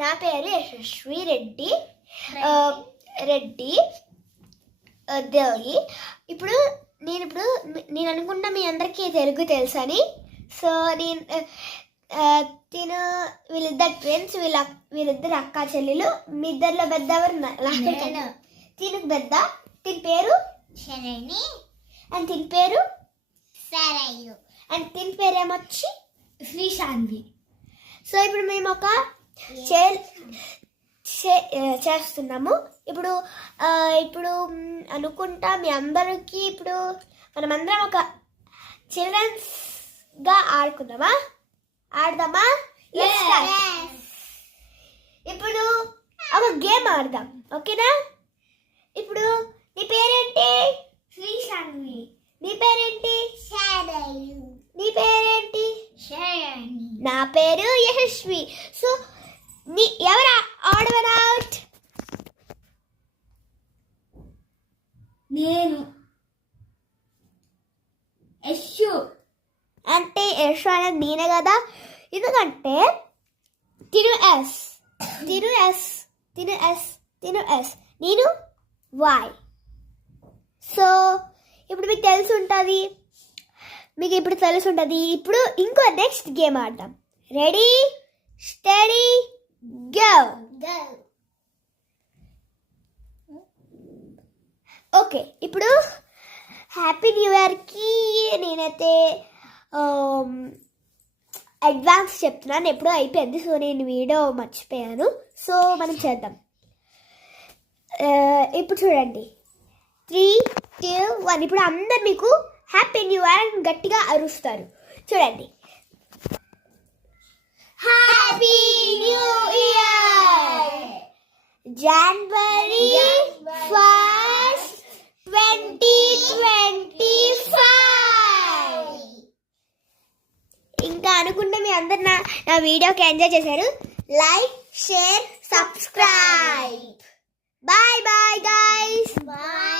నా పేరు యశస్వి రెడ్డి దేవి. ఇప్పుడు నేను అనుకుంటా మీ అందరికీ తెలుగు తెలుసని. సో వీళ్ళిద్దరు ట్విన్స్, వీళ్ళిద్దరు అక్క చెల్లెలు. మీ ఇద్దరిలో పెద్ద ఎవరు? తినకు పెద్ద. తిని పేరు శరణి అండ్ తిని పేరు సరయు అండ్ తిని పేరు ఏమొచ్చి శ్రీశాంతి. సో ఇప్పుడు మేము ఒక చేస్తున్నాము. ఇప్పుడు అనుకుంటా మీ అందరికీ ఇప్పుడు మనమందరం ఒక చిల్డ్రన్స్గా ఆడదామా? ఇప్పుడు ఒక గేమ్ ఆడదాం, ఓకేనా? ఇప్పుడు నీ పేరేంటి? శ్రీశాంతి. నీ పేరేంటి? సరయు. నీ పేరేంటి? శరణి. నా పేరు యశస్వి. సో ఎవరు ఆడవర్ అవుట్? నేను. యశు అంటే యశు అనేది నేనే కదా, ఎందుకంటే తిను ఎస్, నేను వై. సో ఇప్పుడు మీకు తెలిసి ఉంటుంది, ఇప్పుడు ఇంకో నెక్స్ట్ గేమ్ ఆడదాం. Ready steady go. ఓకే, ఇప్పుడు హ్యాపీ న్యూ ఇయర్కి నేనైతే అడ్వాన్స్ చెప్తున్నాను. ఎప్పుడో అయిపోయింది, సో నేను వీడియో మర్చిపోయాను. సో మనం చేద్దాం. ఇప్పుడు చూడండి, 3, 2, 1. ఇప్పుడు అందరు మీకు హ్యాపీ న్యూ ఇయర్ అని గట్టిగా అరుస్తారు. చూడండి, హ్యాపీ న్యూ ఇయర్ జనవరి 1, 2025. ఇంకా అనుకుంటే మీ అందరు నా వీడియోకి ఎంజాయ్ చేశారు. Like, share, subscribe. Bye bye guys. Bye.